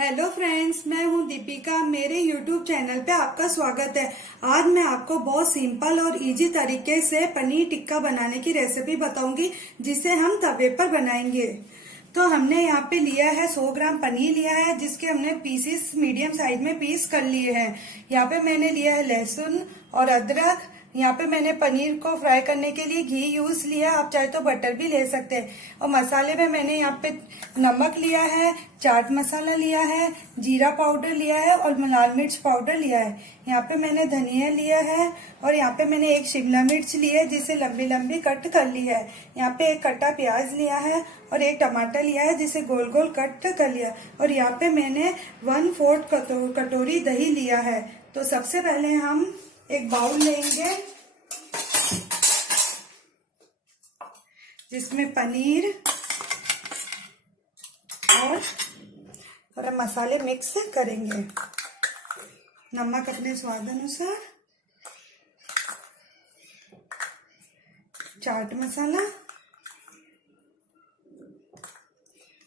Hello friends, मैं हूं दीपिका। मेरे यूट्यूब चैनल पे आपका स्वागत है। आज मैं आपको बहुत सिंपल और इजी तरीके से पनीर टिक्का बनाने की रेसिपी बताऊंगी, जिसे हम तवे पर बनाएंगे। तो हमने यहाँ पे लिया है 100 ग्राम पनीर लिया है, जिसके हमने पीसेस मीडियम साइज में पीस कर लिए हैं। यहाँ पे मैंने लिया है लहसुन और अदरक। यहाँ पे मैंने पनीर को फ्राई करने के लिए घी यूज लिया, आप चाहे तो बटर भी ले सकते हैं। और मसाले में मैंने यहाँ पे नमक लिया है, चाट मसाला लिया है, जीरा पाउडर लिया है और लाल मिर्च पाउडर लिया है। यहाँ पे मैंने धनिया लिया है और यहाँ पे मैंने एक शिमला मिर्च ली है, जिसे लंबी लंबी कट कर ली है। यहाँ पे एक कटा प्याज लिया है और एक टमाटर लिया है, जिसे गोल गोल कट कर लिया। और यहाँ पे मैंने 1/4 कटोरी दही लिया है। तो सबसे पहले हम एक बाउल लेंगे, जिसमें पनीर और थोड़ा मसाले मिक्स करेंगे। नमक अपने स्वाद अनुसार, चाट मसाला,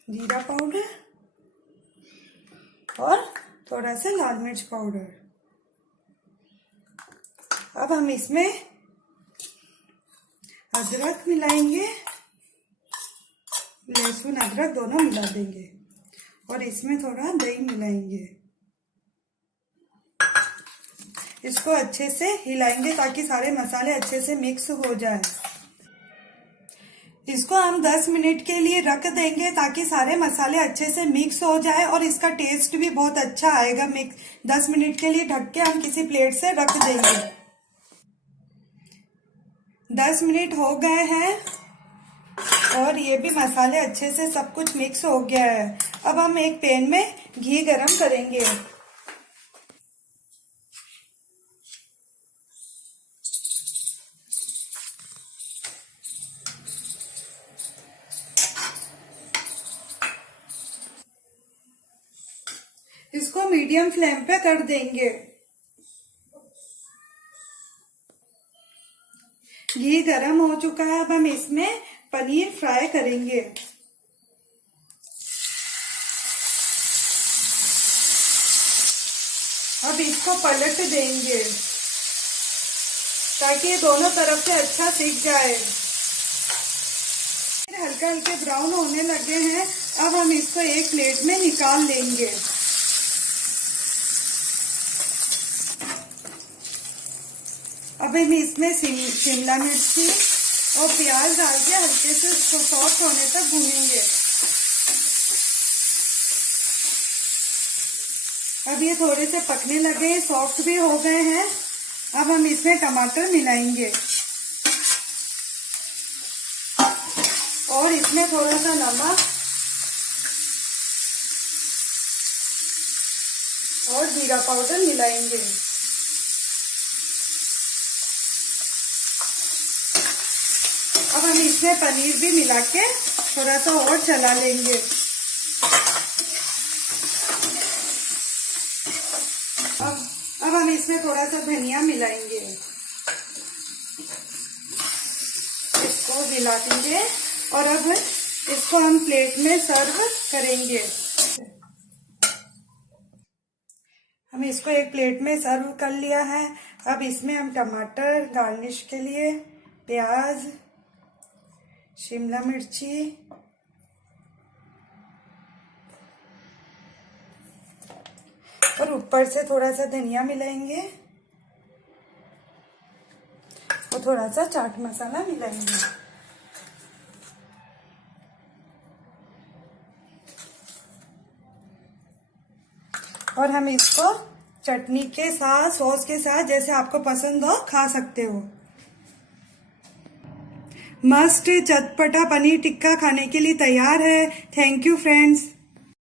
जीरा पाउडर और थोड़ा सा लाल मिर्च पाउडर। अब हम इसमें अदरक मिलाएंगे, लहसुन अदरक दोनों मिला देंगे और इसमें थोड़ा दही मिलाएंगे। इसको अच्छे से हिलाएंगे ताकि सारे मसाले अच्छे से मिक्स हो जाए। इसको हम 10 मिनट के लिए रख देंगे ताकि सारे मसाले अच्छे से मिक्स हो जाए और इसका टेस्ट भी बहुत अच्छा आएगा। 10 मिनट के लिए ढक के हम किसी प्लेट से रख देंगे। 10 मिनट हो गए हैं और ये भी मसाले अच्छे से सब कुछ मिक्स हो गया है। अब हम एक पैन में घी गरम करेंगे। इसको मीडियम फ्लेम पे कर देंगे। घी गरम हो चुका है। अब हम इसमें पनीर फ्राई करेंगे। अब इसको पलट देंगे ताकि ये दोनों तरफ से अच्छा सिक जाए। हल्के हल्के ब्राउन होने लगे हैं। अब हम इसको एक प्लेट में निकाल लेंगे। अब हम इसमें शिमला मिर्ची और प्याज डाल के हल्के से सॉफ्ट होने तक भूनेंगे। अब ये थोड़े से पकने लगे, सॉफ्ट भी हो गए हैं। अब हम इसमें टमाटर मिलाएंगे और इसमें थोड़ा सा नमक और जीरा पाउडर मिलाएंगे। अब हम इसमें पनीर भी मिला के थोड़ा सा और चला लेंगे। अब हम इसमें थोड़ा सा धनिया मिलाएंगे। इसको मिला देंगे और अब इसको हम प्लेट में सर्व करेंगे। हम इसको एक प्लेट में सर्व कर लिया है। अब इसमें हम टमाटर, गार्निश के लिए प्याज, शिमला मिर्ची और ऊपर से थोड़ा सा धनिया मिलाएंगे और थोड़ा सा चाट मसाला मिलाएंगे। और हम इसको चटनी के साथ, सॉस के साथ, जैसे आपको पसंद हो खा सकते हो। मस्त चटपटा पनीर टिक्का खाने के लिए तैयार है। Thank you friends.